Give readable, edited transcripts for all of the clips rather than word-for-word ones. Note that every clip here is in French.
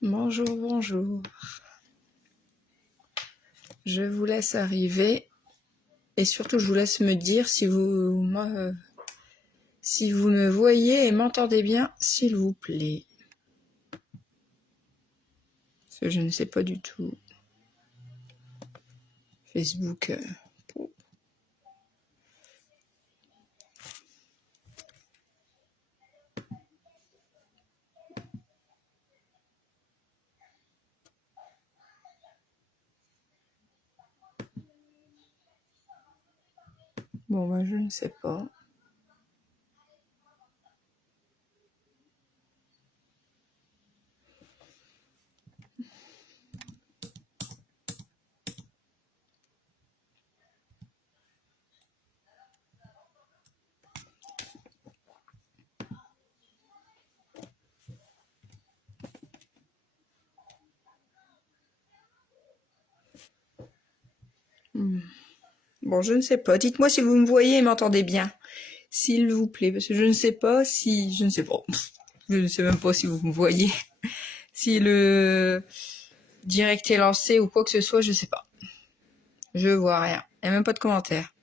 Bonjour, bonjour. Je vous laisse arriver et surtout je vous laisse me dire si vous me voyez et m'entendez bien, s'il vous plaît. Parce que je ne sais pas du tout. Facebook. Bon, bah, je ne sais pas. Bon, je ne sais pas. Dites-moi si vous me voyez et m'entendez bien. S'il vous plaît, parce que je ne sais pas si... Je ne sais pas. Je ne sais même pas si vous me voyez. Si le direct est lancé ou quoi que ce soit, je sais pas. Je vois rien. Il n'y a même pas de commentaires.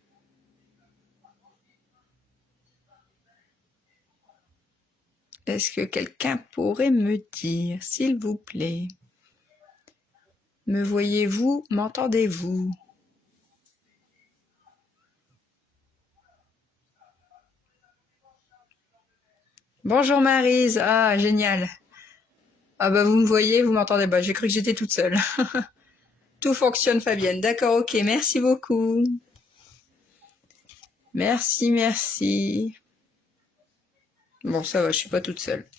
Est-ce que quelqu'un pourrait me dire, s'il vous plaît? Me voyez-vous? M'entendez-vous? Bonjour Maryse. Ah, génial. Ah bah vous me voyez, vous m'entendez pas. J'ai cru que j'étais toute seule. Tout fonctionne Fabienne. D'accord, ok. Merci beaucoup. Merci, merci. Bon, ça va, je suis pas toute seule.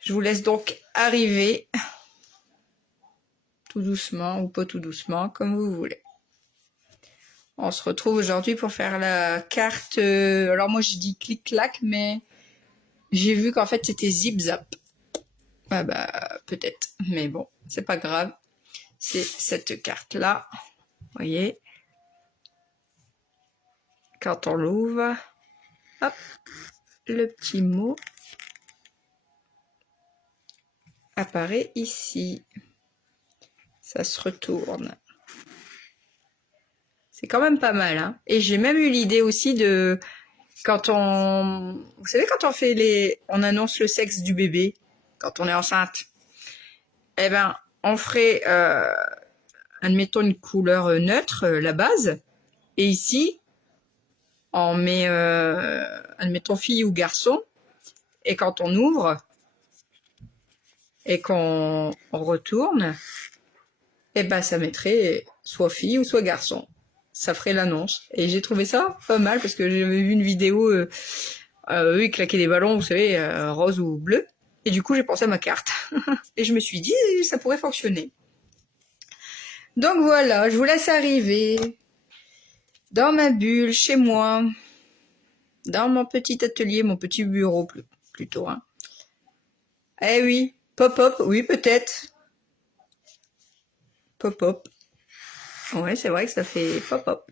Je vous laisse donc arriver. Tout doucement ou pas tout doucement, comme vous voulez. On se retrouve aujourd'hui pour faire la carte... alors moi je dis clic-clac, mais j'ai vu qu'en fait c'était zip-zap. Ah bah peut-être, mais bon, c'est pas grave. C'est cette carte-là, vous voyez. Quand on l'ouvre, hop, le petit mot apparaît ici. Ça se retourne. C'est quand même pas mal, hein. Et j'ai même eu l'idée aussi de... Vous savez, quand on fait on annonce le sexe du bébé, quand on est enceinte, eh ben, on ferait, admettons, une couleur neutre, la base, et ici, on met, admettons, fille ou garçon, et quand on ouvre, et qu'on retourne, eh ben, ça mettrait soit fille ou soit garçon. Ça ferait l'annonce. Et j'ai trouvé ça pas mal, parce que j'avais vu une vidéo, eux, ils claquaient des ballons, vous savez, rose ou bleu. Et du coup, j'ai pensé à ma carte. Et je me suis dit, ça pourrait fonctionner. Donc voilà, je vous laisse arriver dans ma bulle, chez moi, dans mon petit atelier, mon petit bureau plutôt. Hein. Eh oui, pop-up, oui peut-être. Pop-up. Ouais, c'est vrai que ça fait pop-up.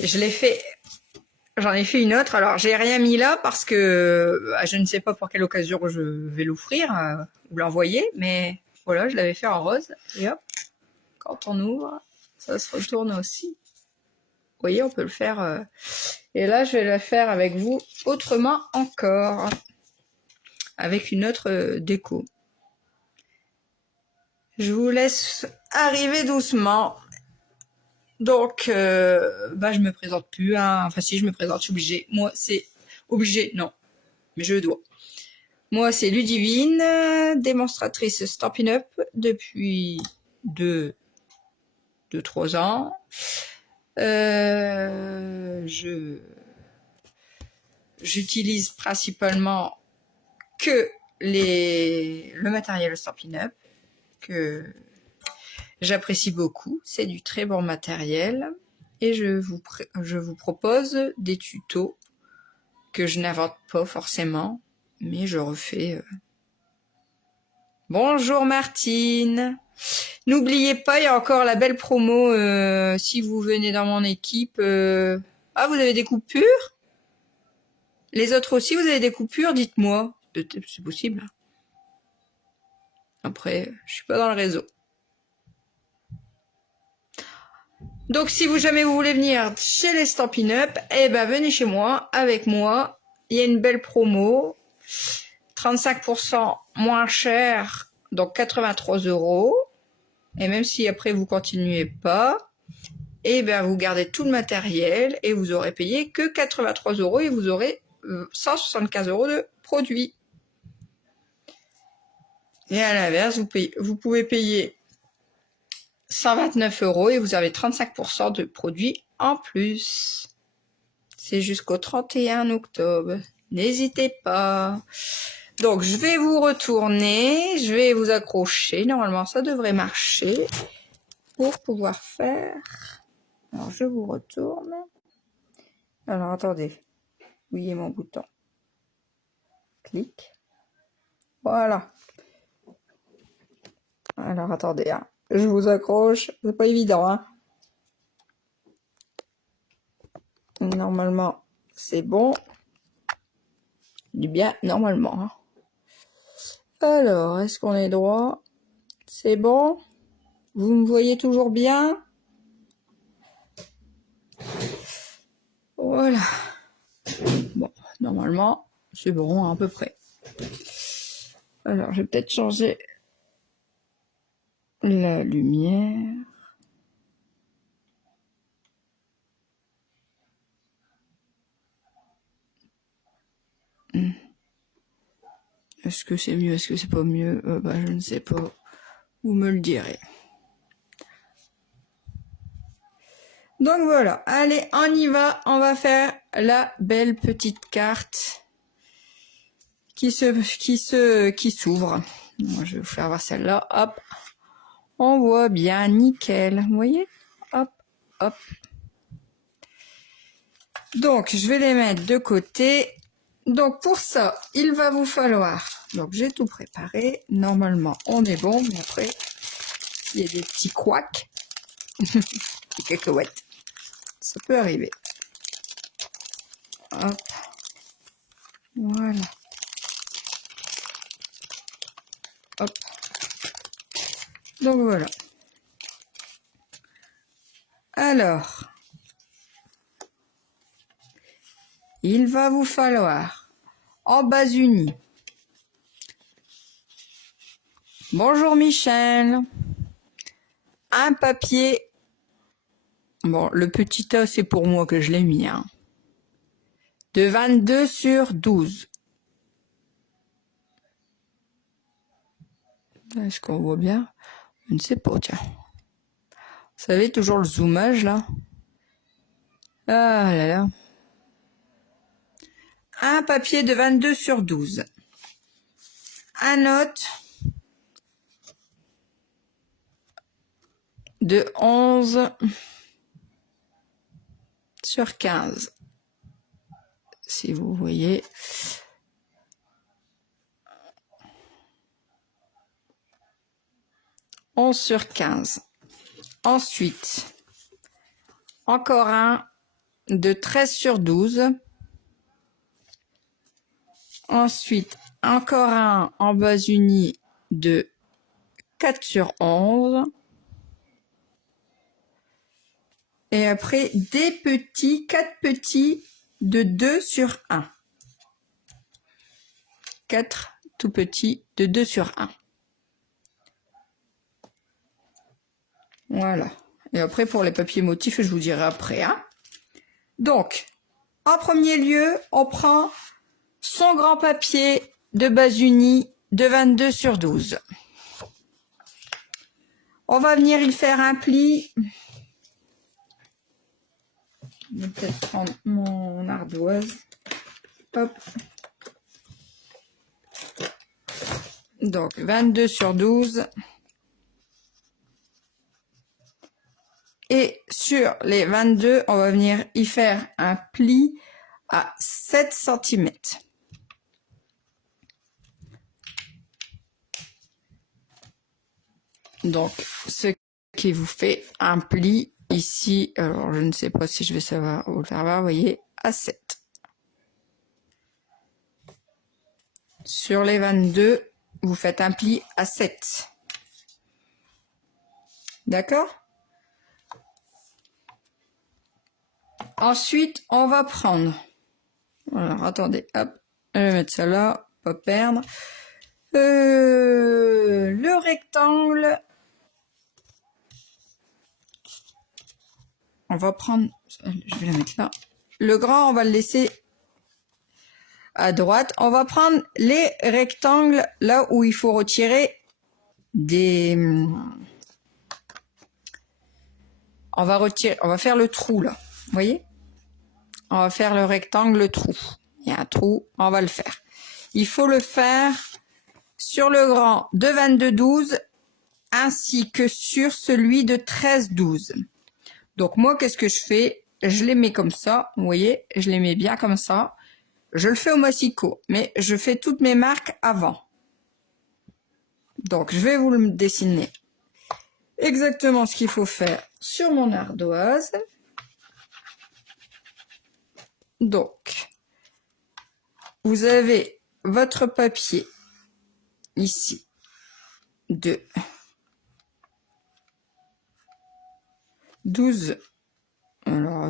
Je l'ai fait, j'en ai fait une autre. Alors j'ai rien mis là parce que je ne sais pas pour quelle occasion je vais l'offrir ou l'envoyer, mais voilà, je l'avais fait en rose. Et hop, quand on ouvre, ça se retourne aussi. Vous voyez, on peut le faire. Et là, je vais le faire avec vous autrement encore, avec une autre déco. Je vous laisse arriver doucement. Donc, je me présente plus. Hein. Enfin, si je me présente, je suis obligée. Moi, c'est obligé, non, mais je dois. Moi, c'est Ludivine, démonstratrice Stampin' Up depuis 2-3 ans. J'utilise principalement que le matériel Stampin' Up que j'apprécie beaucoup. C'est du très bon matériel et je vous propose des tutos que je n'invente pas forcément, mais je refais. Bonjour Martine. N'oubliez pas, il y a encore la belle promo si vous venez dans mon équipe. Ah, vous avez des coupures? Les autres aussi, vous avez des coupures? Dites-moi. C'est possible. Après, je suis pas dans le réseau. Donc, si vous jamais vous voulez venir chez les Stampin' Up, eh ben, venez chez moi, avec moi. Il y a une belle promo. 35% moins cher, donc 83 €. Et même si après vous continuez pas, eh ben, vous gardez tout le matériel et vous aurez payé que 83 € et vous aurez 175 € de produits. Et à l'inverse, vous pouvez payer 129 € et vous avez 35% de produits en plus. C'est jusqu'au 31 octobre. N'hésitez pas. Donc, je vais vous retourner. Je vais vous accrocher. Normalement, ça devrait marcher pour pouvoir faire. Alors, je vous retourne. Alors, attendez. Oui, mon bouton. Clic. Voilà. Alors, attendez. Hein. Je vous accroche. C'est pas évident, hein. Normalement, c'est bon. Je dis bien normalement. Hein. Alors, est-ce qu'on est droit? C'est bon? Vous me voyez toujours bien? Voilà. Bon, normalement, c'est bon à peu près. Alors, je vais peut-être changer la lumière. Est-ce que c'est mieux? Est-ce que c'est pas mieux? Je ne sais pas. Vous me le direz. Donc voilà. Allez, on y va. On va faire la belle petite carte qui s'ouvre. Je vais vous faire voir celle-là. Hop. On voit bien nickel. Vous voyez? Hop, hop. Donc, je vais les mettre de côté. Donc, pour ça, il va vous falloir... Donc, j'ai tout préparé. Normalement, on est bon. Mais après, il y a des petits couacs. Des cacahuètes. Ça peut arriver. Hop. Voilà. Hop. Donc, voilà. Alors, il va vous falloir, en base unie, bonjour Michel, un papier, bon, le petit A, c'est pour moi que je l'ai mis, hein, de 22 sur 12. Est-ce qu'on voit bien? Je ne sais pas, tiens. Vous savez, toujours le zoomage, là. Ah là là. Un papier de 22 sur 12. Un note de 11 sur 15. Si vous voyez. « 11 sur 15. Ensuite, encore un de 13 sur 12. Ensuite, encore un en base unie de 4 sur 11. Et après, des petits, 4 petits de 2 sur 1. 4 tout petits de 2 sur 1. Voilà. Et après, pour les papiers motifs, je vous dirai après. Hein. Donc, en premier lieu, on prend son grand papier de base unie de 22 sur 12. On va venir y faire un pli. Je vais peut-être prendre mon ardoise. Hop. Donc, 22 sur 12. Et sur les 22, on va venir y faire un pli à 7 cm. Donc, ce qui vous fait un pli ici, alors je ne sais pas si je vais vous le faire voir, vous voyez, à 7. Sur les 22, vous faites un pli à 7. D'accord? Ensuite, on va prendre... Alors, attendez, hop, je vais mettre ça là, pas perdre. Le rectangle... On va prendre... Je vais la mettre là. Le grand, on va le laisser à droite. On va prendre les rectangles là où il faut retirer des... On va faire le trou là. Vous voyez? On va faire le rectangle, le trou. Il y a un trou, on va le faire. Il faut le faire sur le grand de 22-12 ainsi que sur celui de 13-12. Donc moi, qu'est-ce que je fais? Je les mets comme ça, vous voyez? Je les mets bien comme ça. Je le fais au massicot, mais je fais toutes mes marques avant. Donc, je vais vous le dessiner exactement ce qu'il faut faire sur mon ardoise. Donc, vous avez votre papier ici de 12, alors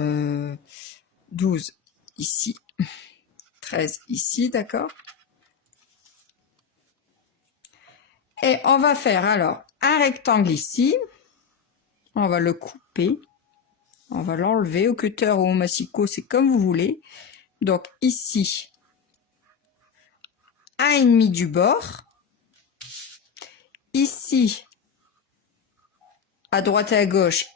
12 ici, 13 ici, d'accord? Et on va faire alors un rectangle ici, on va le couper, on va l'enlever au cutter ou au massicot, c'est comme vous voulez. Donc ici, 1,5 du bord. Ici, à droite et à gauche,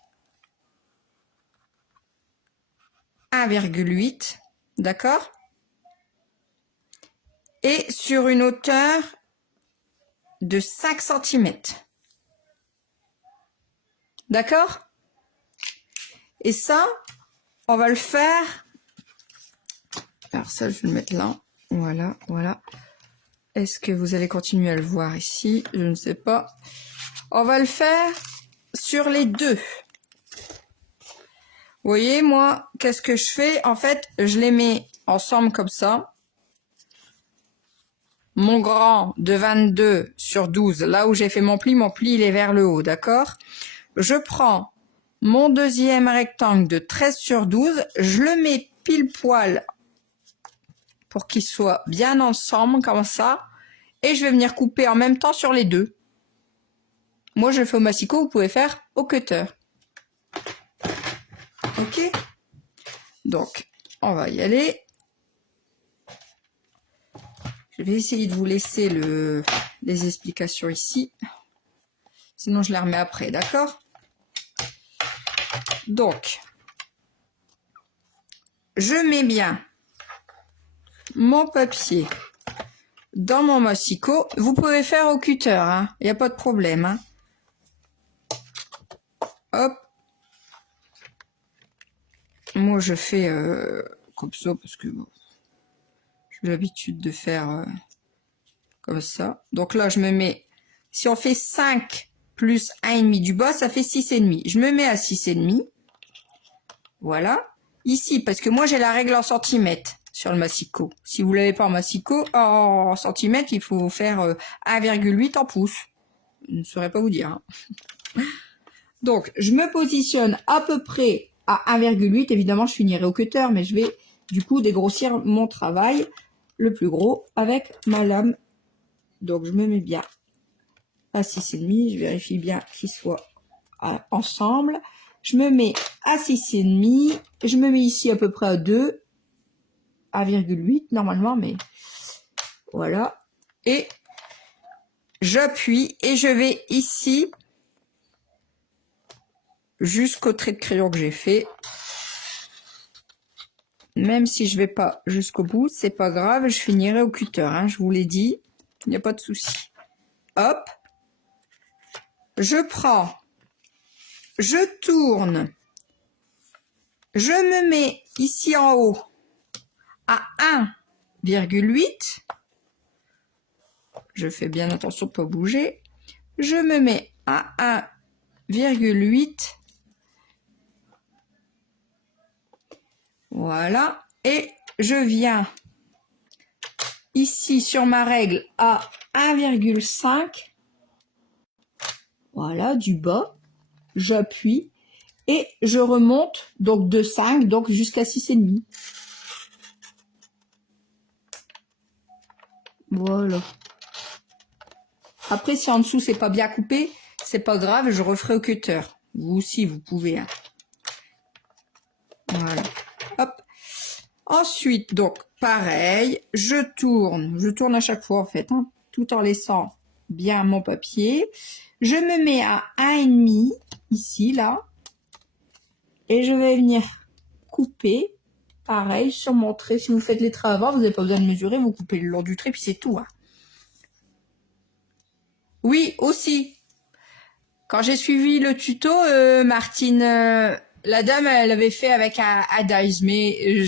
1,8, d'accord? Et sur une hauteur de 5 cm. D'accord? Et ça, on va le faire. Alors ça, je vais le mettre là. Voilà, voilà. Est-ce que vous allez continuer à le voir ici? Je ne sais pas. On va le faire sur les deux. Vous voyez, moi, qu'est-ce que je fais? En fait, je les mets ensemble comme ça. Mon grand de 22 sur 12, là où j'ai fait mon pli il est vers le haut, d'accord? Je prends mon deuxième rectangle de 13 sur 12, je le mets pile poil pour qu'il soit bien ensemble comme ça, et je vais venir couper en même temps sur les deux. Moi, je le fais au massicot, vous pouvez faire au cutter. Ok? Donc, on va y aller. Je vais essayer de vous laisser les explications ici. Sinon, je les remets après, d'accord? Donc, je mets bien mon papier dans mon massicot. Vous pouvez faire au cutter, hein. Il n'y a pas de problème. Hein. Hop. Moi, je fais comme ça parce que bon, j'ai l'habitude de faire comme ça. Donc là, je me mets... Si on fait 5 plus 1,5 du bas, ça fait 6,5. Je me mets à 6,5. Voilà. Ici, parce que moi, j'ai la règle en centimètres sur le massicot. Si vous l'avez pas en massicot, en centimètres, il faut faire 1,8 en pouces. Je ne saurais pas vous dire. Hein. Donc, je me positionne à peu près à 1,8. Évidemment, je finirai au cutter, mais je vais du coup dégrossir mon travail le plus gros avec ma lame. Donc, je me mets bien à 6,5. Je vérifie bien qu'ils soient ensemble. Je me mets à 6,5. Je me mets ici à peu près à 2. 1,8 normalement, mais voilà. Et j'appuie et je vais ici jusqu'au trait de crayon que j'ai fait. Même si je vais pas jusqu'au bout, c'est pas grave, je finirai au cutter, hein, je vous l'ai dit, il n'y a pas de souci. Hop, je prends, je tourne, je me mets ici en haut à 1,8. Je fais bien attention de pas bouger. Je me mets à 1,8. Voilà. Et je viens ici sur ma règle à 1,5. Voilà, du bas. J'appuie et je remonte donc de 5, donc jusqu'à 6,5. Voilà. Après, si en dessous c'est pas bien coupé, c'est pas grave, je referai au cutter. Vous aussi, vous pouvez. Hein. Voilà. Hop. Ensuite, donc, pareil, je tourne à chaque fois en fait, hein, tout en laissant bien mon papier. Je me mets à 1,5 ici, là, et je vais venir couper, pareil, sur mon trait. Si vous faites les traits avant, vous n'avez pas besoin de mesurer, vous coupez le long du trait, puis c'est tout. Hein. Oui, aussi, quand j'ai suivi le tuto, Martine, la dame, elle avait fait avec un dies, mais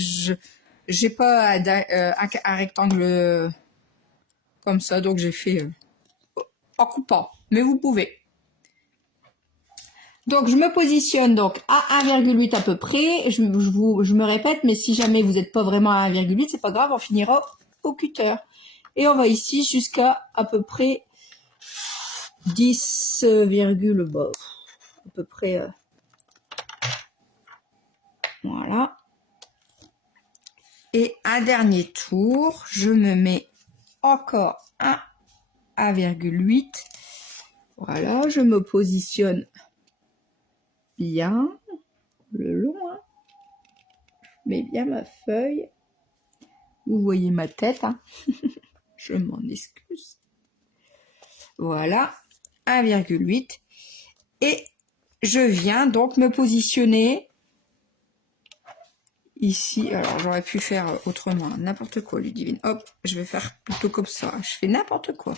j'ai pas un rectangle comme ça, donc j'ai fait en coupant. Mais vous pouvez. Donc je me positionne donc à 1,8 à peu près. Je me répète, mais si jamais vous n'êtes pas vraiment à 1,8, c'est pas grave, on finira au cutter. Et on va ici jusqu'à à peu près 10, bas. À peu près. Voilà. Et un dernier tour, je me mets encore à 1,8. Voilà, je me positionne bien le long. Hein. Je mets bien ma feuille. Vous voyez ma tête. Hein. Je m'en excuse. Voilà, 1,8. Et je viens donc me positionner ici. Alors, j'aurais pu faire autrement, n'importe quoi, Ludivine. Hop, je vais faire plutôt comme ça. Je fais n'importe quoi.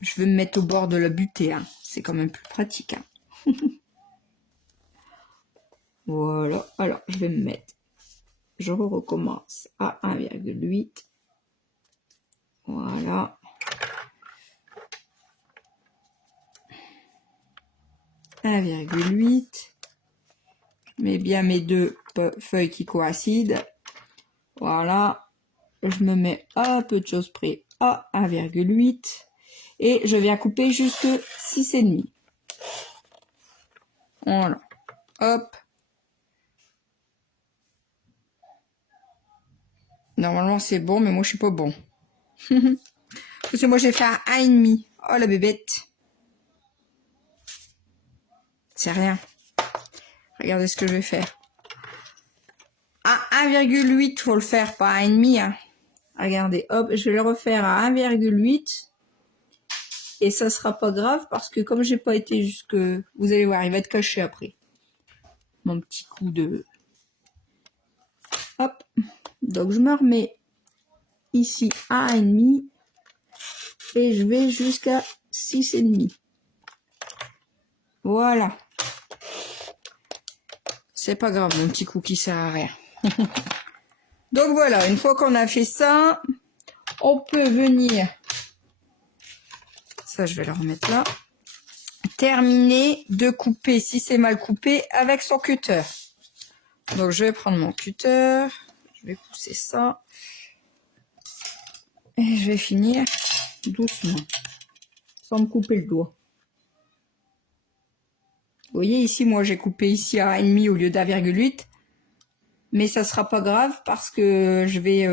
Je vais me mettre au bord de la butée. Hein. C'est quand même plus pratique. Hein. Voilà. Alors, je vais me mettre. Je recommence à 1,8. Voilà. « 1,8. Je mets bien mes deux feuilles qui coïncident. Voilà. Je me mets à peu de choses près à 1,8. Et je viens couper jusque 6,5. Voilà. Hop. Normalement, c'est bon, mais moi, je suis pas bon. Parce que moi, j'ai fait un 1,5. Oh, la bébête. C'est rien. Regardez ce que je vais faire. À 1,8, faut le faire, pas à 1,5. Hein. Regardez, hop, je vais le refaire à 1,8. Et ça sera pas grave parce que comme j'ai pas été jusque... Vous allez voir, il va être caché après. Mon petit coup de... Hop. Donc, je me remets ici à 1,5. Et je vais jusqu'à 6,5. Voilà. C'est pas grave, mon petit coup qui sert à rien. Donc voilà, une fois qu'on a fait ça, on peut venir... Ça, je vais le remettre là. Terminer de couper, si c'est mal coupé, avec son cutter. Donc je vais prendre mon cutter. Je vais pousser ça. Et je vais finir doucement. Sans me couper le doigt. Vous voyez ici, moi j'ai coupé ici à 1,5 au lieu d'1,8. Mais ça sera pas grave parce que je vais...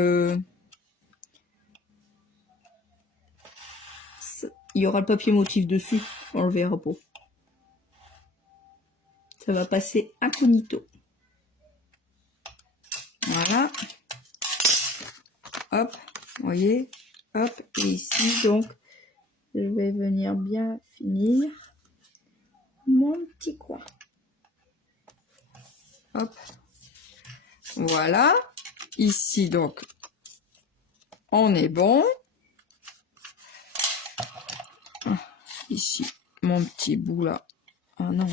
il y aura le papier motif dessus. On le verra pas. Ça va passer incognito. Voilà. Hop. Vous voyez. Hop. Et ici, donc, je vais venir bien finir mon petit coin. Hop. Voilà. Ici, donc, on est bon. Ici, mon petit bout là. Ah non.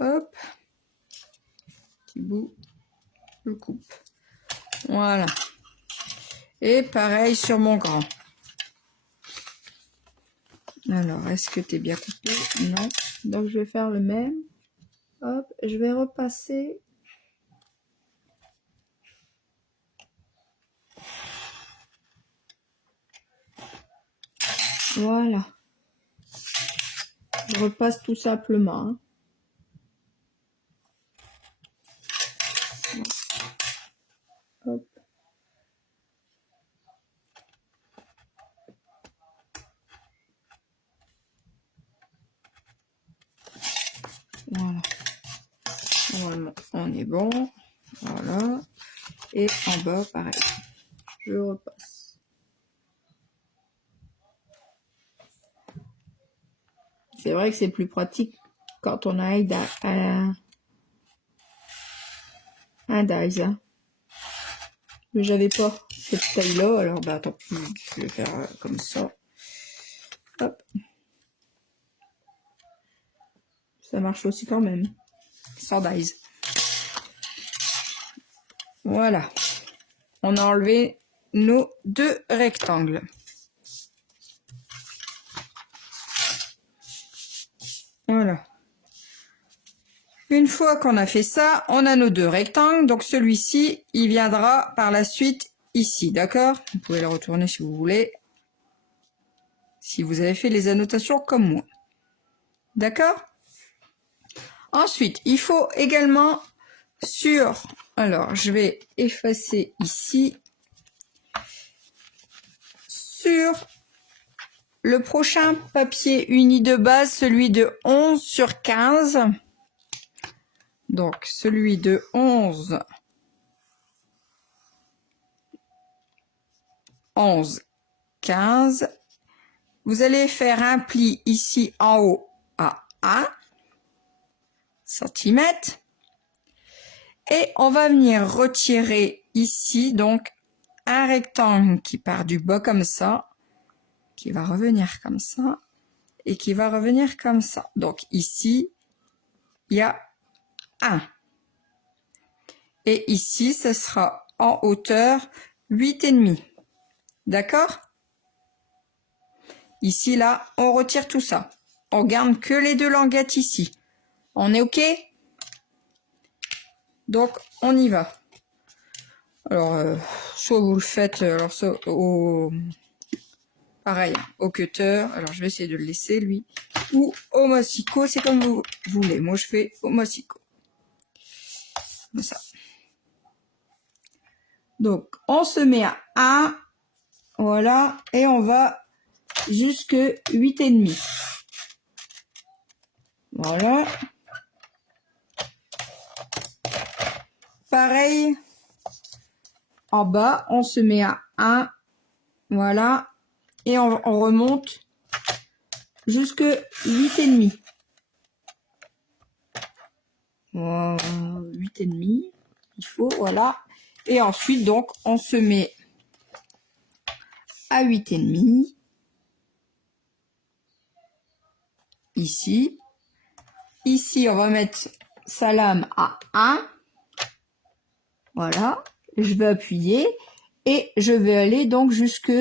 Hop. Petit bout. Je coupe. Voilà. Et pareil sur mon grand. Alors, est-ce que tu es bien coupé? Non. Donc, je vais faire le même. Hop, je vais repasser. Voilà. Je repasse tout simplement. Hein. Hop. Voilà. Normalement, on est bon. Voilà. Et en bas, pareil. Je repasse. C'est vrai que c'est plus pratique quand on a un dies. Hein. Mais j'avais pas cette taille-là, alors bah tant pis, je vais faire comme ça. Hop. Ça marche aussi quand même. Sans dies. Voilà. On a enlevé nos 2 rectangles. Voilà. Une fois qu'on a fait ça, on a nos 2 rectangles. Donc celui-ci, il viendra par la suite ici, d'accord? Vous pouvez le retourner si vous voulez. Si vous avez fait les annotations comme moi. D'accord? Ensuite, il faut également alors je vais effacer ici. Sur le prochain papier uni de base, celui de 11 sur 15. Donc, celui de 11, 15. Vous allez faire un pli ici en haut à 1 cm. Et on va venir retirer ici, donc, un rectangle qui part du bas comme ça, qui va revenir comme ça, et qui va revenir comme ça. Donc, ici, il y a 1. Et ici, ce sera en hauteur 8,5. D'accord? Ici, là, on retire tout ça. On garde que les 2 languettes ici. On est OK? Donc, on y va. Alors, soit vous le faites alors ça, pareil, au cutter. Alors, je vais essayer de le laisser, lui. Ou au massicot, c'est comme vous voulez. Moi, je fais au massicot. Comme ça. Donc, on se met à 1. Voilà. Et on va jusque 8,5. Voilà. Pareil. En bas, on se met à 1. Voilà. Et on remonte jusque 8,5. Voilà, 8,5. Il faut, voilà. Et ensuite, donc, on se met à 8,5. Ici. Ici, on va mettre sa lame à 1. Voilà. Je vais appuyer. Et je vais aller donc jusque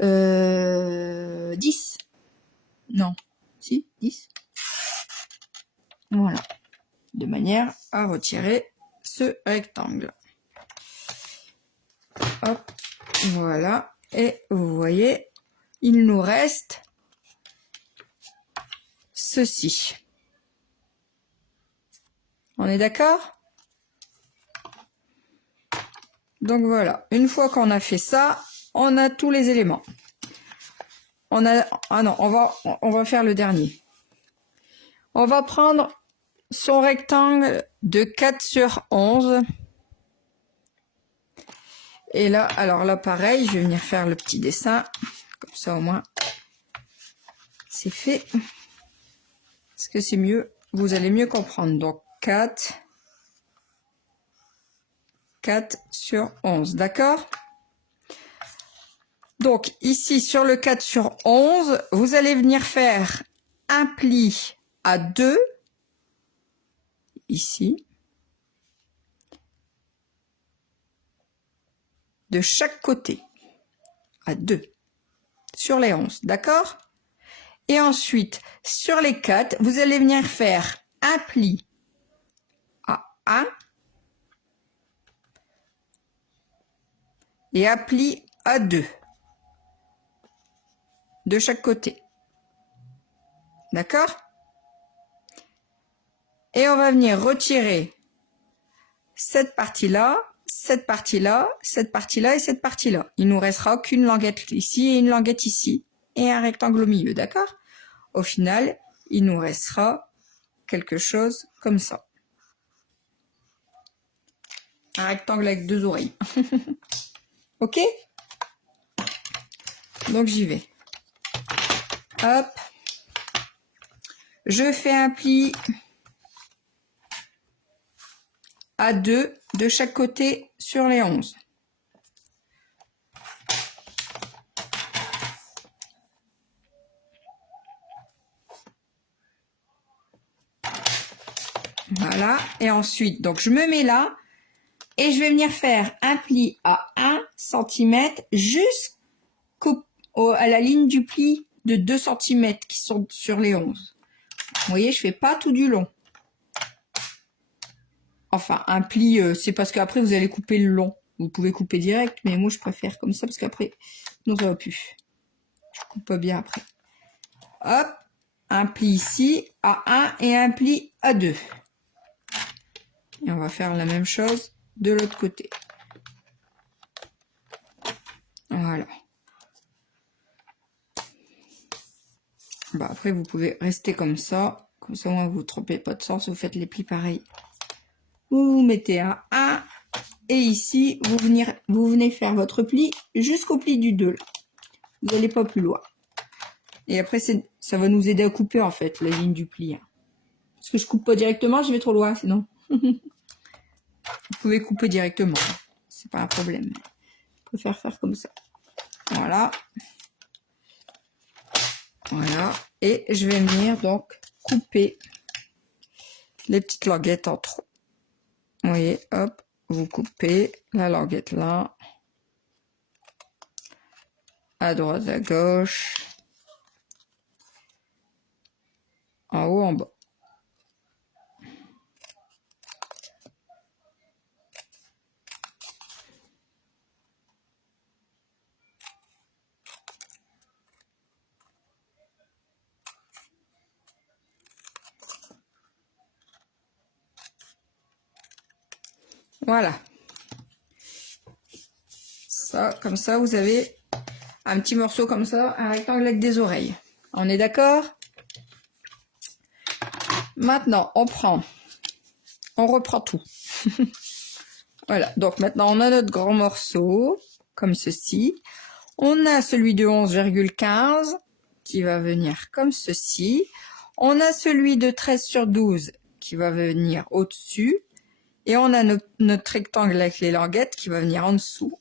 10. Non. Si, 10. Voilà. De manière à retirer ce rectangle. Hop. Voilà. Et vous voyez, il nous reste ceci. On est d'accord? Donc voilà, une fois qu'on a fait ça, on a tous les éléments. On a, ah non, on va faire le dernier. On va prendre son rectangle de 4 sur 11. Et là, alors là, pareil, je vais venir faire le petit dessin. Comme ça, au moins, c'est fait. Parce que c'est mieux, vous allez mieux comprendre. Donc, 4 sur 11, d'accord? Donc, ici, sur le 4 sur 11, vous allez venir faire un pli à 2, ici, de chaque côté, à 2, sur les 11, d'accord? Et ensuite, sur les 4, vous allez venir faire un pli à 1 et un pli à 2. de chaque côté. D'accord? Et on va venir retirer cette partie-là, cette partie-là, cette partie-là et cette partie-là. Il nous restera qu'une languette ici et une languette ici et un rectangle au milieu, d'accord? Au final, il nous restera quelque chose comme ça. Un rectangle avec 2 oreilles. Ok? Donc j'y vais. Hop. Je fais un pli à 2 de chaque côté sur les 11. Voilà. Et ensuite, donc je me mets là et je vais venir faire un pli à 1 cm à la ligne du pli de 2 cm qui sont sur les 11. Vous voyez, je fais pas tout du long. Enfin, un pli, c'est parce qu'après vous allez couper le long. Vous pouvez couper direct, mais moi je préfère comme ça parce qu'après, non, ça va plus. Je coupe pas bien après. Hop, un pli ici à 1 et un pli à 2. Et on va faire la même chose de l'autre côté. Voilà. Bah après, vous pouvez rester comme ça. Comme ça, vous ne vous trompez pas de sens. Vous faites les plis pareils. Vous mettez un 1. Et ici, vous venez faire votre pli jusqu'au pli du 2. Là. Vous n'allez pas plus loin. Et après, ça va nous aider à couper, en fait, la ligne du pli. Parce que je coupe pas directement, je vais trop loin, sinon. Vous pouvez couper directement. C'est pas un problème. Je préfère faire comme ça. Voilà. Voilà. Et je vais venir, donc, couper les petites languettes en trop. Vous voyez, hop, vous coupez la languette là. À droite, à gauche. En haut, en bas. Voilà. Ça, comme ça, vous avez un petit morceau comme ça, un rectangle avec des oreilles. On est d'accord? Maintenant, on reprend tout. Voilà. Donc maintenant, on a notre grand morceau, comme ceci. On a celui de 11,15 qui va venir comme ceci. On a celui de 13/12 qui va venir au-dessus. Et on a notre rectangle avec les languettes qui va venir en dessous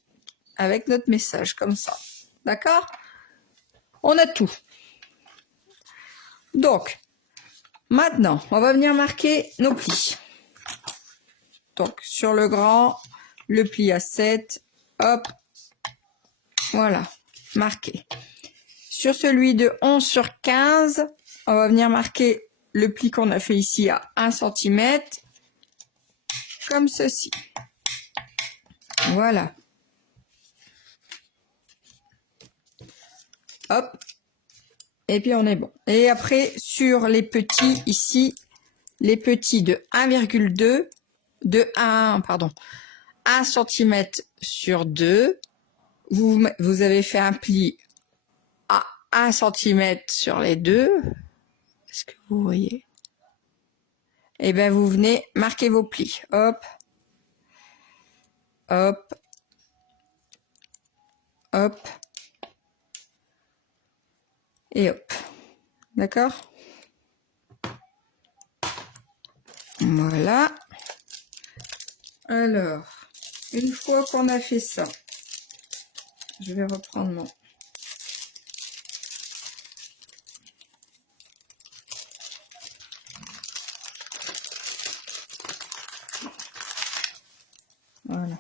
avec notre message comme ça. D'accord? On a tout. Donc, maintenant, on va venir marquer nos plis. Donc, sur le grand, le pli à 7, hop, voilà, marqué. Sur celui de 11/15, on va venir marquer le pli qu'on a fait ici à 1 cm, comme ceci. Voilà. Hop. Et puis on est bon. Et après, sur les petits ici, les petits de 1,2, de 1 cm sur 2, vous avez fait un pli à 1 cm sur les deux. Est-ce que vous voyez? Et bien, vous venez marquer vos plis. Hop. Hop. Hop. Et hop. D'accord? Voilà. Alors, une fois qu'on a fait ça, je vais reprendre mon... Voilà.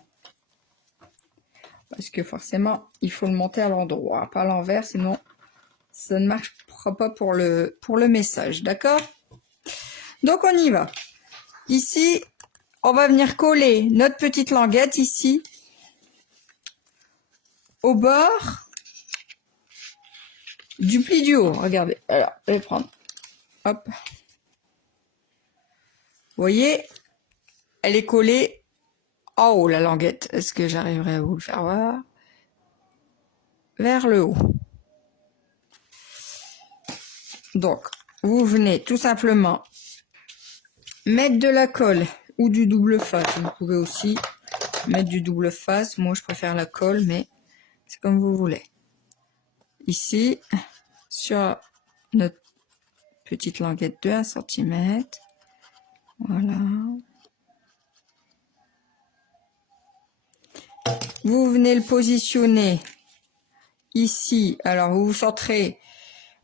Parce que forcément, il faut le monter à l'endroit, pas à l'envers, sinon ça ne marchera pas pour le message, d'accord? Donc on y va. Ici, on va venir coller notre petite languette ici, au bord du pli du haut. Regardez. Alors, je vais prendre. Hop. Vous voyez, elle est collée en haut, la languette. Est-ce que j'arriverai à vous le faire voir? Vers le haut. Donc, vous venez tout simplement mettre de la colle ou du double face. Vous pouvez aussi mettre du double face. Moi, je préfère la colle, mais c'est comme vous voulez. Ici, sur notre petite languette de 1 cm. Voilà. Vous venez le positionner ici. Alors, vous vous centrez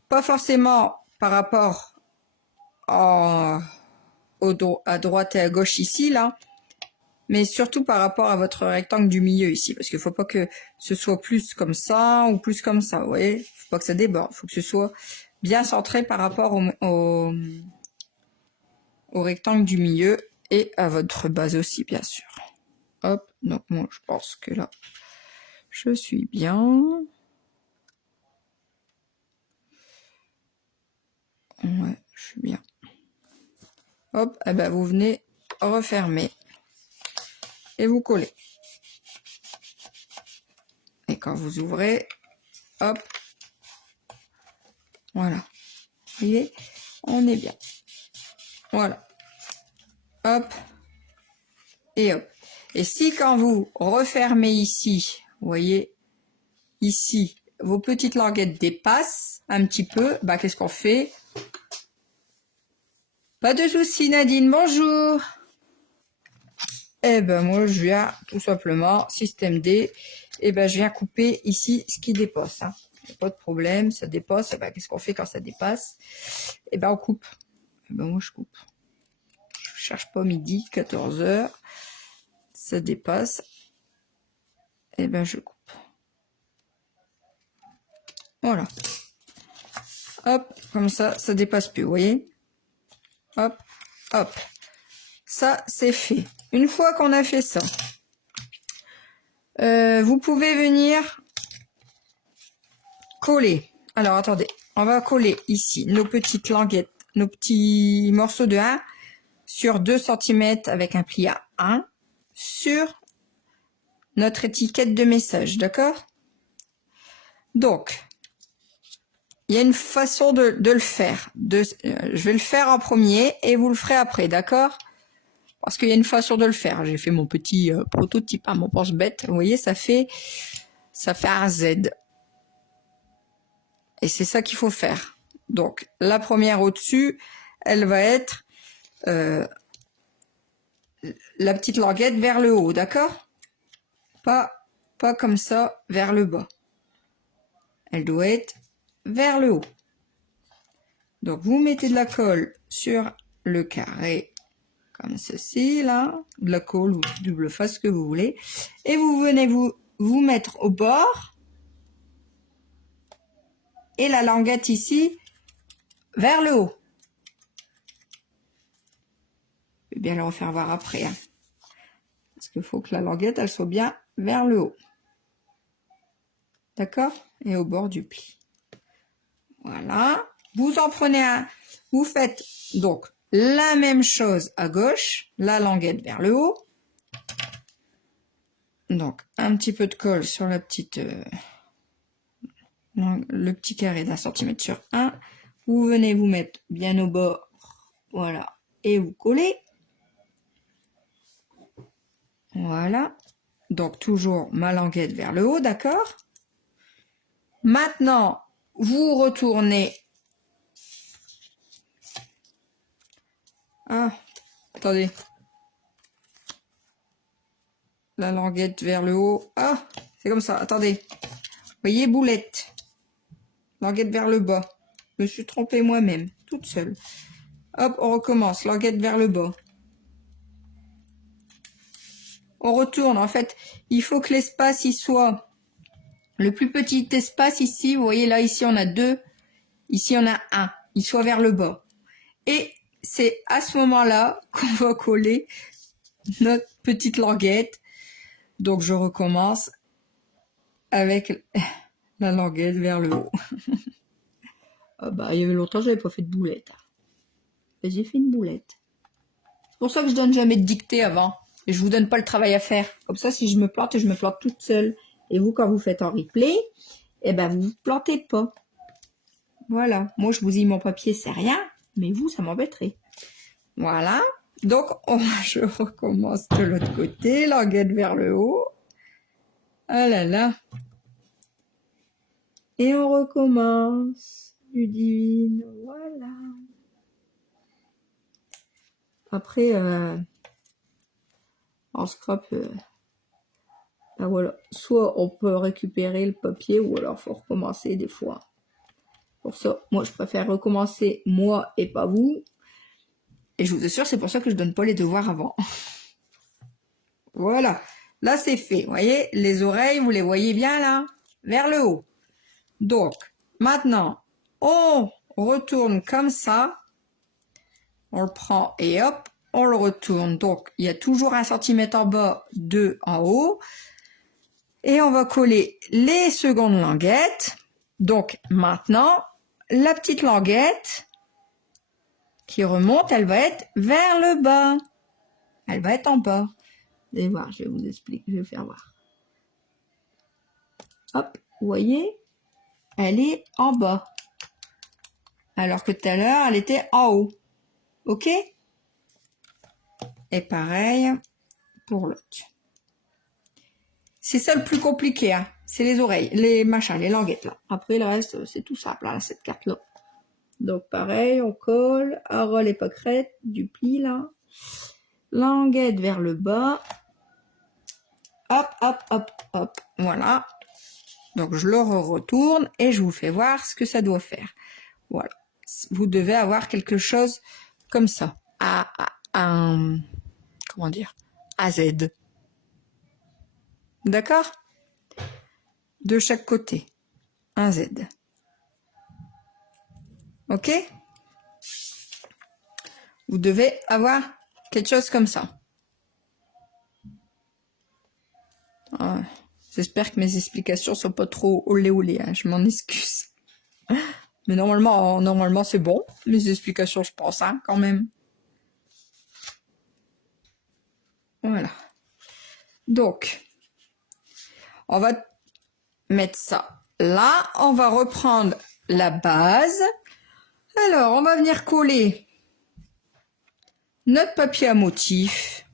pas forcément par rapport à droite et à gauche ici, là, mais surtout par rapport à votre rectangle du milieu ici, parce qu'il faut pas que ce soit plus comme ça ou plus comme ça, vous voyez, faut pas que ça déborde, faut que ce soit bien centré par rapport au rectangle du milieu et à votre base aussi, bien sûr. Hop, donc moi je pense que là, je suis bien. Ouais, je suis bien. Hop, et ben vous venez refermer et vous collez. Et quand vous ouvrez, hop, voilà. Vous voyez, on est bien. Voilà. Hop. Et hop. Et si quand vous refermez ici, vous voyez, ici, vos petites languettes dépassent un petit peu, bah qu'est-ce qu'on fait? Pas de souci Nadine, bonjour. Eh ben moi je viens tout simplement, système D, et ben je viens couper ici ce qui dépasse. Hein. Pas de problème, ça dépasse, et ben qu'est-ce qu'on fait quand ça dépasse? Et ben on coupe. Et ben moi je coupe. Je cherche pas midi, 14 h. Ça dépasse. Et ben je coupe. Voilà. Hop, comme ça dépasse plus, vous voyez? Hop, hop. Ça, c'est fait. Une fois qu'on a fait ça, vous pouvez venir coller. Alors, attendez. On va coller ici nos petites languettes, nos petits morceaux de 1 sur 2 cm avec un pli à 1 sur notre étiquette de message, d'accord? Donc, il y a une façon de le faire. Je vais le faire en premier et vous le ferez après, d'accord? Parce qu'il y a une façon de le faire. J'ai fait mon petit prototype, hein, mon pense-bête. Vous voyez, ça fait un Z. Et c'est ça qu'il faut faire. Donc, la première au-dessus, elle va être la petite languette vers le haut, d'accord? Pas comme ça, vers le bas. Elle doit être vers le haut. Donc, vous mettez de la colle sur le carré, comme ceci, là. De la colle ou double face, ce que vous voulez. Et vous venez vous mettre au bord. Et la languette ici, vers le haut. Je vais bien le refaire voir après. Hein. Parce qu'il faut que la languette, elle soit bien vers le haut. D'accord? Et au bord du pli. Voilà. Vous en prenez un. Vous faites donc la même chose à gauche. La languette vers le haut. Donc, un petit peu de colle sur la petite... le petit carré d'1 cm sur 1. Vous venez vous mettre bien au bord. Voilà. Et vous collez. Voilà. Donc, toujours ma languette vers le haut, d'accord? Maintenant, vous retournez. Ah, attendez. La languette vers le haut. Ah, c'est comme ça, attendez. Vous voyez, boulette. Languette vers le bas. Je me suis trompée moi-même, toute seule. Hop, on recommence. Languette vers le bas. On retourne. En fait, il faut que l'espace y soit le plus petit espace ici. Vous voyez, là, ici, on a 2. Ici, on a 1. Il soit vers le bas. Et c'est à ce moment-là qu'on va coller notre petite languette. Donc, je recommence avec la languette vers le haut. Bah, il y avait longtemps, j'avais pas fait de boulette. Et j'ai fait une boulette. C'est pour ça que je donne jamais de dictée avant. Et je vous donne pas le travail à faire. Comme ça, si je me plante, je me plante toute seule. Et vous, quand vous faites en replay, eh ben, vous vous plantez pas. Voilà. Moi, je vous dis mon papier, c'est rien. Mais vous, ça m'embêterait. Voilà. Donc, je recommence de l'autre côté. Languette vers le haut. Ah là là. Et on recommence. Ludivine. Voilà. Après, en scrap, ben voilà. Soit on peut récupérer le papier ou alors faut recommencer des fois. Pour ça, moi, je préfère recommencer moi et pas vous. Et je vous assure, c'est pour ça que je donne pas les devoirs avant. Voilà. Là, c'est fait. Vous voyez, les oreilles, vous les voyez bien là, vers le haut. Donc, maintenant, on retourne comme ça. On le prend et hop, on le retourne. Donc, il y a toujours 1 centimètre en bas, 2 en haut. Et on va coller les secondes languettes. Donc, maintenant, la petite languette qui remonte, elle va être vers le bas. Elle va être en bas. Vous allez voir, je vais vous expliquer, je vais faire voir. Hop, vous voyez, elle est en bas. Alors que tout à l'heure, elle était en haut. Ok? Et pareil pour l'autre. C'est ça le plus compliqué, hein. C'est les oreilles, les machins, les languettes là. Après, le reste, c'est tout simple, là, cette carte-là. Donc pareil, on colle, arole et pâquerette, du pli là. Languette vers le bas. Hop, hop, hop, hop. Voilà. Donc je le retourne et je vous fais voir ce que ça doit faire. Voilà. Vous devez avoir quelque chose comme ça. Comment dire? À Z. D'accord? De chaque côté. Un Z. Ok? Vous devez avoir quelque chose comme ça. Ah, j'espère que mes explications sont pas trop olé olé, hein, je m'en excuse. Mais normalement c'est bon. Les explications, je pense, hein, quand même. Voilà. Donc, on va mettre ça là. On va reprendre la base. Alors, on va venir coller notre papier à motif.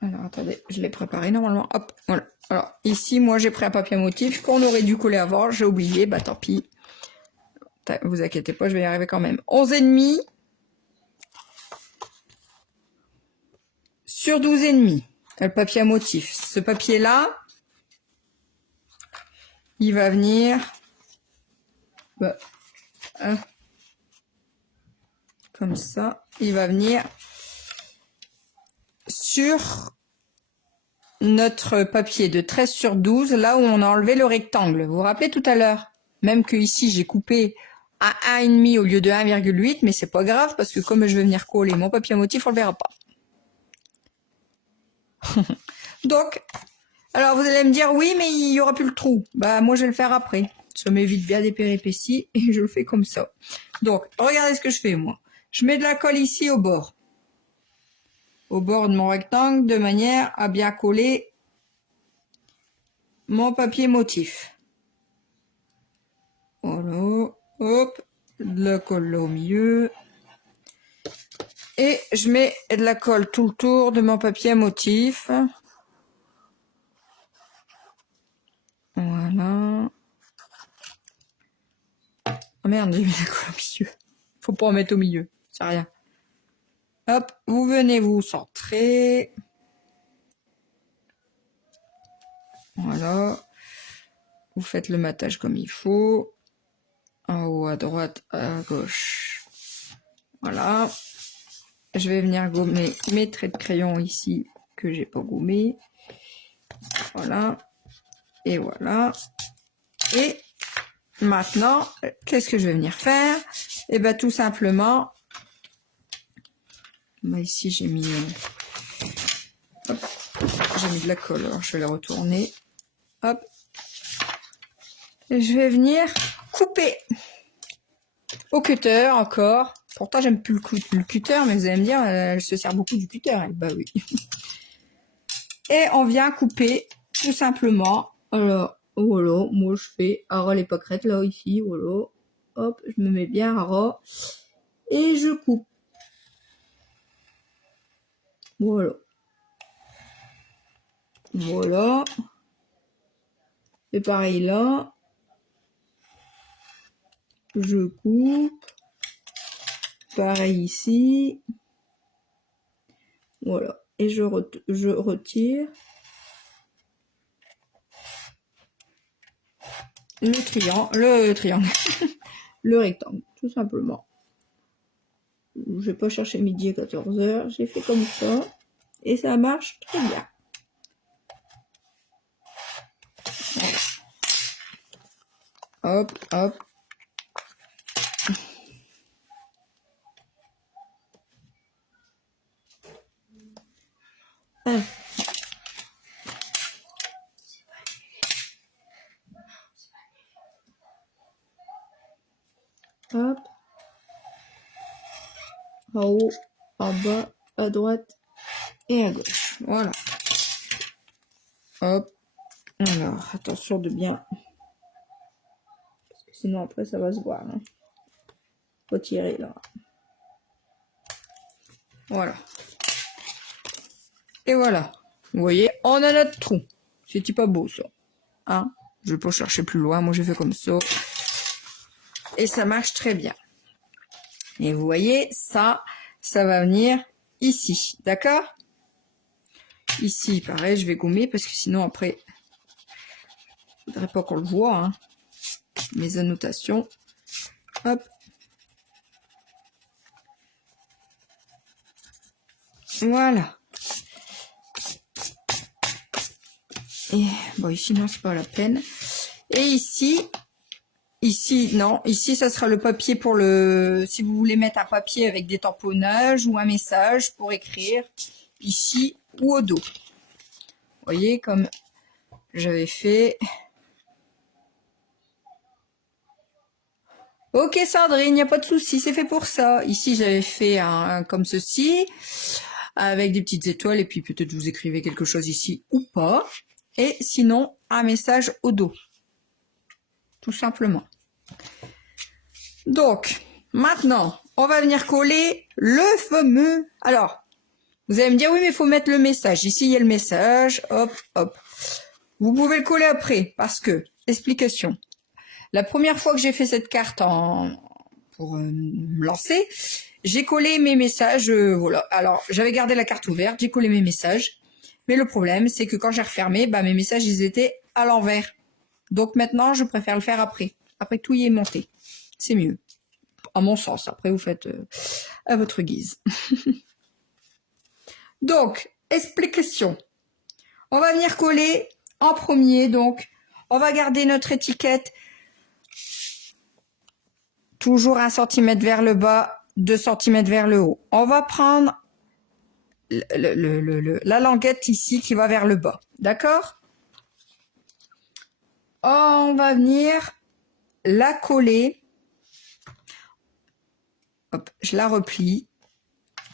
Alors, attendez, je l'ai préparé normalement. Hop, voilà. Alors, ici, moi, j'ai pris un papier à motif qu'on aurait dû coller avant. J'ai oublié, bah tant pis. Vous inquiétez pas, je vais y arriver quand même. 11,5 sur 12,5. Le papier à motif. Ce papier-là, il va venir... Bah, hein, comme ça. Il va venir sur notre papier de 13 sur 12, là où on a enlevé le rectangle. Vous vous rappelez tout à l'heure? Même que ici, j'ai coupé à 1,5 au lieu de 1,8, mais c'est pas grave parce que comme je vais venir coller mon papier à motif, on le verra pas. Donc, alors vous allez me dire, oui, mais il y aura plus le trou. Bah, moi, je vais le faire après. Ça m'évite bien des péripéties et je le fais comme ça. Donc, regardez ce que je fais, moi. Je mets de la colle ici au bord. Au bord de mon rectangle, de manière à bien coller mon papier motif. Voilà, hop, de la colle là au milieu. Et je mets de la colle tout le tour de mon papier motif. Voilà. Oh merde, j'ai mis la colle au milieu. Faut pas en mettre au milieu, c'est rien. Hop, vous venez vous centrer. Voilà. Vous faites le matage comme il faut. En haut, à droite, à gauche. Voilà. Je vais venir gommer mes traits de crayon ici que j'ai pas gommé. Voilà. Et voilà. Et maintenant, qu'est-ce que je vais venir faire? Et ben tout simplement, bah ici j'ai mis, hop, j'ai mis de la colle. Alors je vais la retourner. Hop. je vais venir couper au cutter encore. Pourtant, j'aime plus le cutter, mais vous allez me dire, elle se sert beaucoup du cutter, elle. Bah oui. Et on vient couper tout simplement. Alors, voilà, moi je fais à ras les pâquerettes là, ici, voilà. Hop, je me mets bien à ras. Et je coupe. Voilà. Voilà. Et pareil là. Je coupe. Pareil ici. Voilà. Et je retire le triangle, le rectangle, tout simplement. Je vais pas chercher midi à 14h, j'ai fait comme ça et ça marche très bien. Voilà. Hop, hop. Ah. Hop. En haut, en bas, à droite et à gauche. Voilà. Hop. Alors, attention de bien. Parce que sinon après ça va se voir. Hein. Faut tirer là. Voilà. Et voilà. Vous voyez, on a notre trou. C'est pas beau ça. Hein? Je vais pas chercher plus loin. Moi j'ai fait comme ça. Et ça marche très bien. Et vous voyez, ça va venir ici. D'accord? Ici, pareil, je vais gommer parce que sinon après, je voudrais pas qu'on le voit. Hein. Mes annotations. Hop. Voilà. Et bon, ici, non, c'est pas la peine. Et ici, non, ici, ça sera le papier pour le... Si vous voulez mettre un papier avec des tamponnages ou un message pour écrire ici ou au dos. Vous voyez, comme j'avais fait... Ok Sandrine, il n'y a pas de souci, c'est fait pour ça. Ici, j'avais fait un comme ceci, avec des petites étoiles, et puis peut-être vous écrivez quelque chose ici ou pas. Et sinon, un message au dos. Tout simplement. Donc, maintenant, on va venir coller le fameux... Alors, vous allez me dire, oui, mais il faut mettre le message. Ici, il y a le message, hop, hop. Vous pouvez le coller après, parce que, explication. La première fois que j'ai fait cette carte pour me lancer, j'ai collé mes messages, voilà. Alors, j'avais gardé la carte ouverte, j'ai collé mes messages. Mais le problème, c'est que quand j'ai refermé, bah, mes messages, ils étaient à l'envers. Donc maintenant, je préfère le faire après. Après que tout y est monté. C'est mieux. À mon sens. Après, vous faites à votre guise. Donc, explication. On va venir coller en premier. Donc, on va garder notre étiquette toujours 1 cm vers le bas, 2 cm vers le haut. On va prendre la languette ici qui va vers le bas. D'accord? On va venir la coller. Hop, je la replie.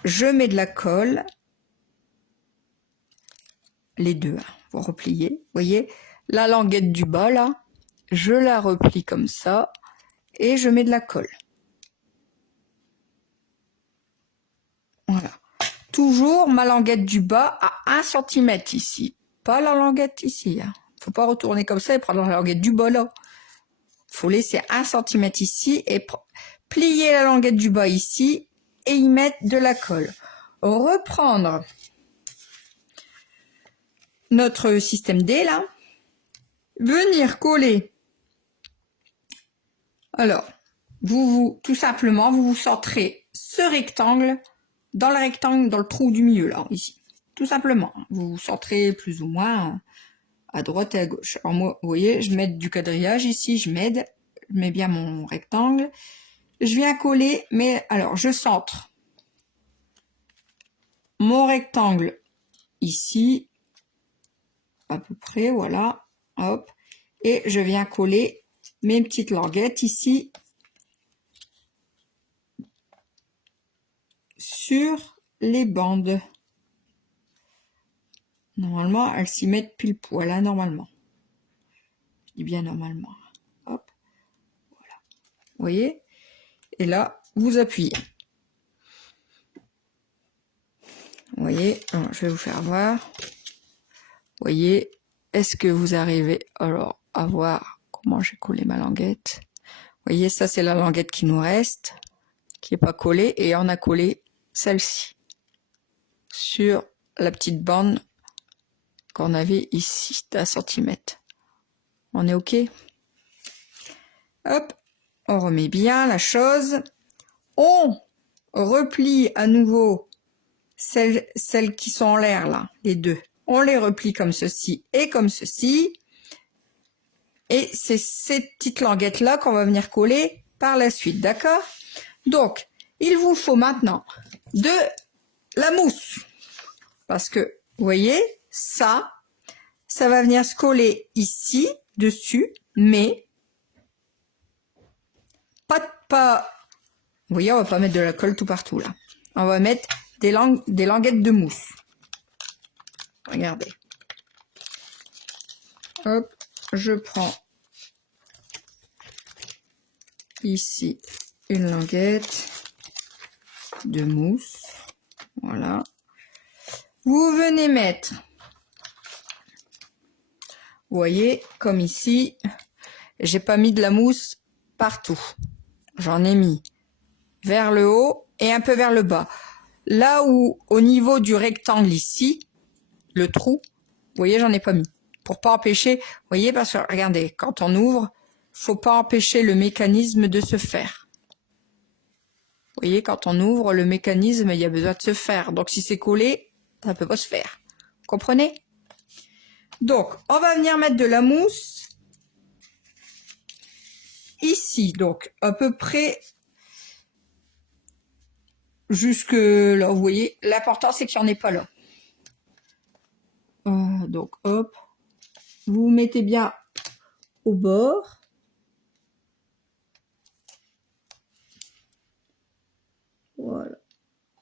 Je mets de la colle. Les deux, hein, vous repliez. Vous voyez, la languette du bas, là, je la replie comme ça. Et je mets de la colle. Voilà. Toujours ma languette du bas à 1 cm ici. Pas la languette ici. Hein. Faut pas retourner comme ça et prendre la languette du bas là. Faut laisser 1 cm ici et plier la languette du bas ici et y mettre de la colle. Reprendre notre système D là. Venir coller. Alors, tout simplement, vous centrez ce rectangle dans le rectangle, dans le trou du milieu, là, ici. Tout simplement. Vous centrez plus ou moins à droite et à gauche. Alors moi, vous voyez, je mets du quadrillage ici, je mets bien mon rectangle. Je viens coller, mais alors, je centre mon rectangle ici, à peu près, voilà, hop. Et je viens coller mes petites languettes ici sur les bandes. Normalement, elles s'y mettent pile poil, là, normalement. Je dis bien normalement. Hop, voilà. Vous voyez? Et là, vous appuyez. Vous voyez? Alors, je vais vous faire voir. Vous voyez? Est-ce que vous arrivez alors à voir comment j'ai collé ma languette? Vous voyez, ça c'est la languette qui nous reste, qui n'est pas collée, et on a collé celle-ci sur la petite bande qu'on avait ici d'un centimètre. On est OK? Hop, on remet bien la chose. On replie à nouveau celles qui sont en l'air là, les deux. On les replie comme ceci et comme ceci. Et c'est ces petites languettes là qu'on va venir coller par la suite, d'accord? Donc, il vous faut maintenant de la mousse. Parce que, vous voyez, ça va venir se coller ici, dessus, mais pas. Vous voyez, on va pas mettre de la colle tout partout là. On va mettre des languettes de mousse. Regardez. Hop, je prends ici une languette de mousse. Voilà. Vous venez mettre, vous voyez, comme ici, j'ai pas mis de la mousse partout. J'en ai mis vers le haut et un peu vers le bas. Là où, au niveau du rectangle ici, le trou, vous voyez, j'en ai pas mis. Pour pas empêcher, vous voyez, parce que regardez, quand on ouvre, faut pas empêcher le mécanisme de se faire. Vous voyez, quand on ouvre le mécanisme, il y a besoin de se faire. Donc si c'est collé, ça peut pas se faire. Vous comprenez? Donc, on va venir mettre de la mousse ici, donc à peu près jusque là, vous voyez. L'important, c'est qu'il n'y en ait pas là. Donc, hop, vous mettez bien au bord. Voilà.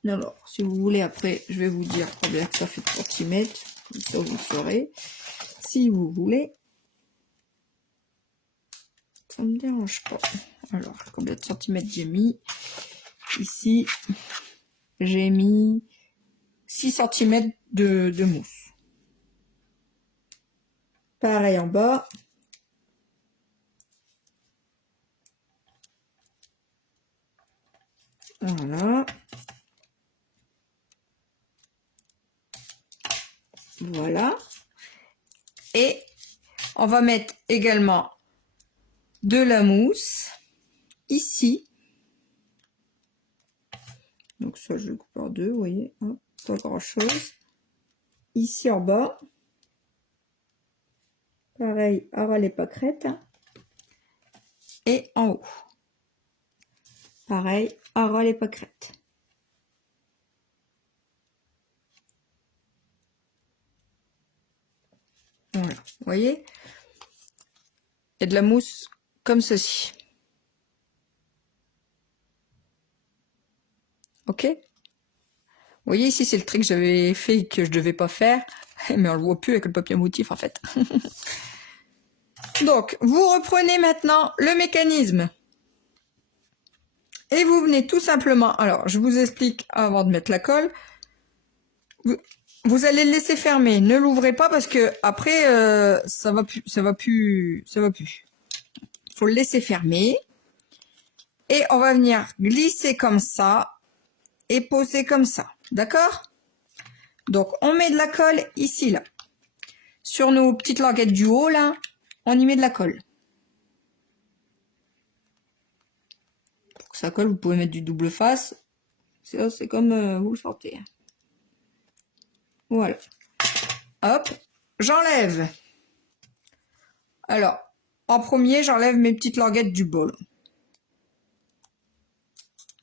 Alors, si vous voulez, après, je vais vous dire combien que ça fait de centimètres. Comme ça, vous saurez. Si vous voulez. Ça me dérange pas. Alors, combien de centimètres j'ai mis? Ici, j'ai mis 6 centimètres de mousse. Pareil en bas. Voilà. Voilà. Et on va mettre également de la mousse ici. Donc ça, je le coupe en deux, vous voyez. Hop, pas grand chose. Ici en bas. Pareil, à ras les pâquerettes. Et en haut. Pareil, à ras les pâquerettes. Voilà, vous voyez. Et de la mousse comme ceci. Ok? Vous voyez ici, c'est le trait que j'avais fait et que je devais pas faire. Mais on le voit plus avec le papier motif en fait. Donc, vous reprenez maintenant le mécanisme. Et vous venez tout simplement, alors je vous explique avant de mettre la colle. Vous allez le laisser fermer, ne l'ouvrez pas parce que après ça va plus. Faut le laisser fermer. Et on va venir glisser comme ça et poser comme ça. D'accord? Donc on met de la colle ici là. Sur nos petites languettes du haut là, on y met de la colle. Pour que ça colle, vous pouvez mettre du double face. C'est comme vous le sentez. Voilà. Hop, j'enlève. Alors, en premier, j'enlève mes petites languettes du bol.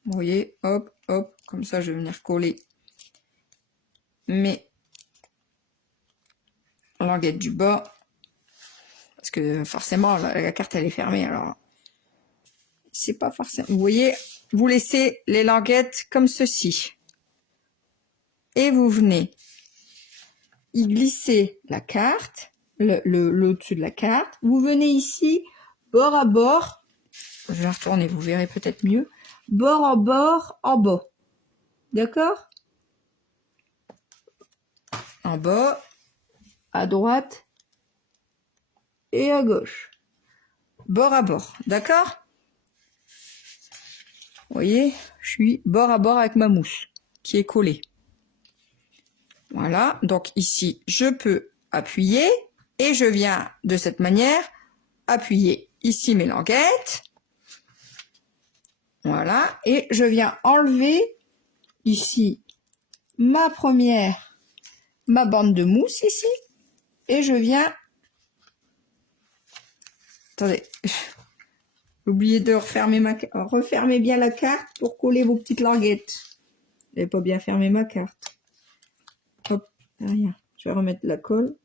Vous voyez, hop, hop, comme ça, je vais venir coller mes languettes du bas. Parce que forcément, la carte, elle est fermée. Alors, c'est pas forcément... Vous voyez, vous laissez les languettes comme ceci. Et vous venez y glisser la carte, le dessus de la carte. Vous venez ici, bord à bord. Je vais retourner, vous verrez peut-être mieux. Bord en bord, en bas. D'accord? En bas, à droite et à gauche. Bord à bord, d'accord? Vous voyez, je suis bord à bord avec ma mousse qui est collée. Voilà, donc ici, je peux appuyer et je viens de cette manière appuyer ici mes languettes. Voilà, et je viens enlever ici ma bande de mousse ici, et je viens... Attendez, j'ai oublié de refermer bien la carte pour coller vos petites languettes. J'avais pas bien fermé ma carte. Hop, rien. Je vais remettre la colle.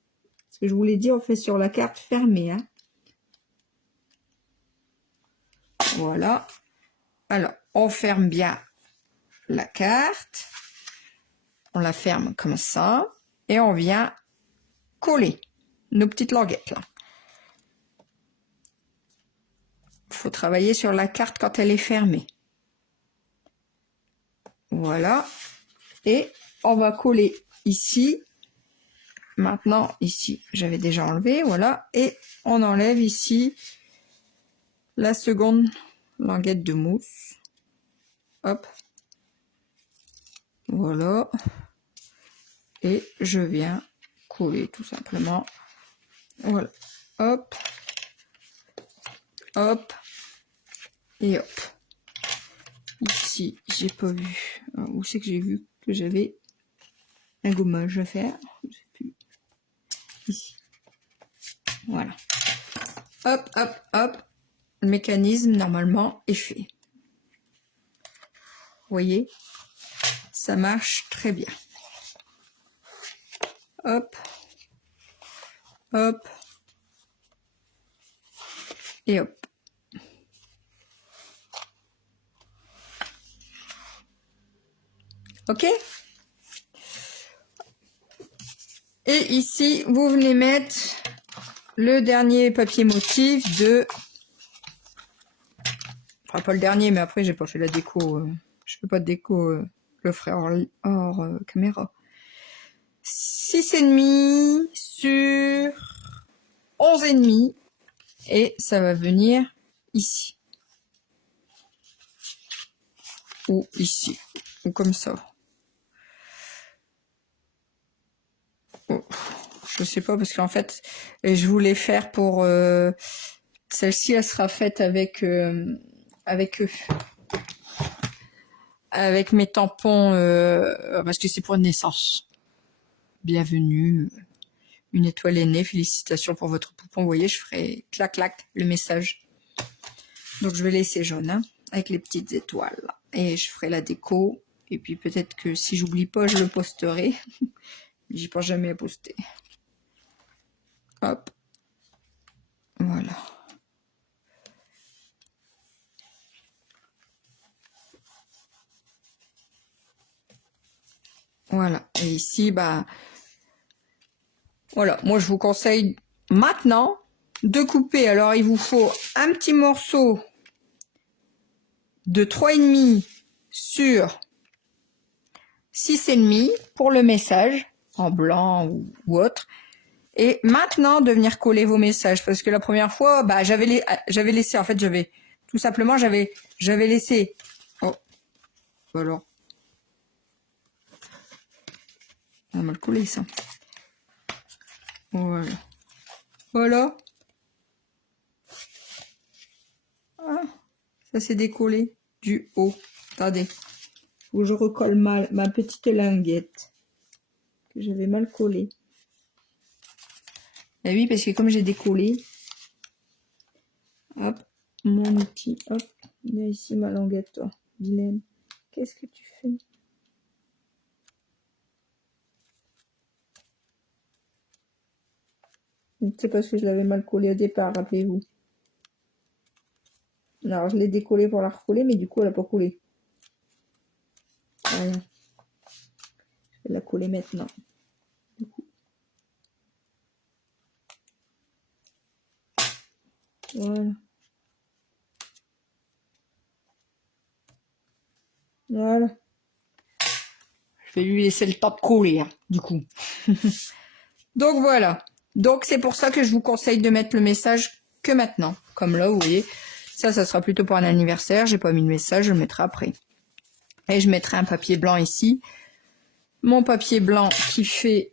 Ce que je vous l'ai dit, on fait sur la carte fermée. Hein. Voilà. Alors, on ferme bien la carte. On la ferme comme ça. Et on vient coller nos petites languettes là. Il faut travailler sur la carte quand elle est fermée. Voilà. Et on va coller ici. Maintenant, ici, j'avais déjà enlevé. Voilà. Et on enlève ici la seconde languette de mousse. Hop. Voilà. Et je viens coller tout simplement. Voilà. Hop. Hop. Et hop. Ici, j'ai pas vu. Où c'est que j'ai vu que j'avais un gommage à faire? Je sais plus. Ici. Voilà. Hop, hop, hop. Le mécanisme, normalement, est fait. Vous voyez? Ça marche très bien. Hop. Hop. Et hop. Ok? Et ici, vous venez mettre le dernier papier motif de... Enfin, pas le dernier, mais après, j'ai pas fait la déco. Je fais pas de déco. Je le ferai hors caméra. 6,5 sur 11,5. Et ça va venir ici. Ou ici. Ou comme ça. Oh, je sais pas, parce qu'en fait, je voulais faire pour... celle-ci, elle sera faite avec mes tampons, parce que c'est pour une naissance. Bienvenue, une étoile est née, félicitations pour votre poupon. Vous voyez, je ferai clac clac le message. Donc je vais laisser jaune, hein, avec les petites étoiles. Et je ferai la déco. Et puis peut-être que si j'oublie pas, je le posterai. J'y pense jamais à poster. Hop. Voilà. Voilà. Et ici, bah... Voilà. Moi, je vous conseille maintenant de couper. Alors, il vous faut un petit morceau de 3,5 sur 6,5 pour le message, en blanc ou autre. Et maintenant, de venir coller vos messages. Parce que la première fois, bah, j'avais laissé, en fait, tout simplement, j'avais laissé. Oh, alors. On a mal collé, ça. Voilà. Voilà. Ah, ça s'est décollé du haut. Attendez. Faut que je recolle ma petite languette. Que j'avais mal collée. Et oui, parce que comme j'ai décollé. Hop, mon outil. Hop, il y a ici ma languette, toi. Vilaine. Qu'est-ce que tu fais? C'est parce que je l'avais mal collé au départ, rappelez-vous. Alors, je l'ai décollé pour la recoller, mais du coup, elle n'a pas collé. Voilà. Je vais la coller maintenant. Du coup. Voilà. Voilà. Je vais lui laisser le temps de coller, hein, du coup. Donc voilà. Donc c'est pour ça que je vous conseille de mettre le message que maintenant. Comme là, vous voyez, ça sera plutôt pour un anniversaire. J'ai pas mis le message, je le mettrai après. Et je mettrai un papier blanc ici. Mon papier blanc qui fait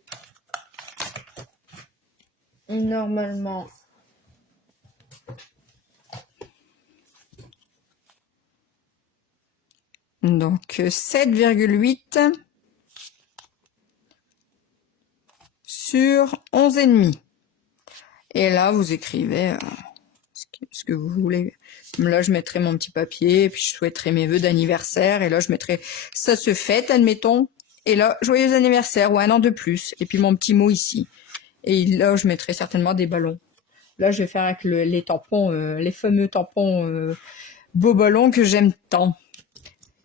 normalement donc 7,8 sur 11,5. Et là, vous écrivez ce que vous voulez. Là, je mettrai mon petit papier, et puis je souhaiterai mes vœux d'anniversaire. Et là, je mettrai ça se fête, admettons. Et là, joyeux anniversaire ou un an de plus. Et puis mon petit mot ici. Et là, je mettrai certainement des ballons. Là, je vais faire avec les tampons, les fameux tampons beaux ballons que j'aime tant.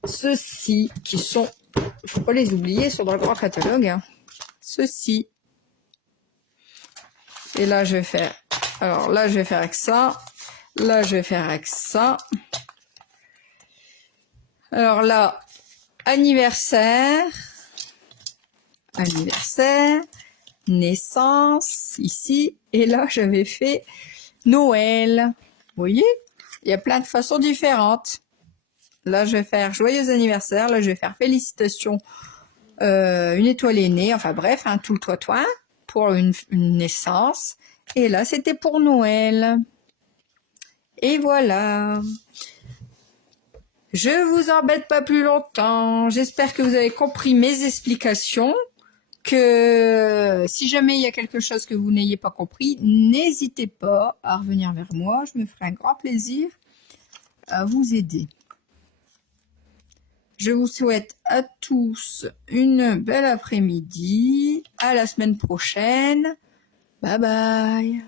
Ceux-ci qui sont, faut pas les oublier, sur le grand catalogue. Hein. Ceux-ci. Et là, je vais faire. Alors là, je vais faire avec ça. Là, je vais faire avec ça. Alors là, anniversaire. Anniversaire. Naissance, ici. Et là, j'avais fait Noël. Vous voyez? Il y a plein de façons différentes. Là, je vais faire joyeux anniversaire. Là, je vais faire félicitations. Une étoile est née. Enfin bref, hein, tout le toit pour une naissance. Et là, c'était pour Noël. Et voilà. Je vous embête pas plus longtemps. J'espère que vous avez compris mes explications. Que si jamais il y a quelque chose que vous n'ayez pas compris, n'hésitez pas à revenir vers moi. Je me ferai un grand plaisir à vous aider. Je vous souhaite à tous une belle après-midi. À la semaine prochaine. Bye bye.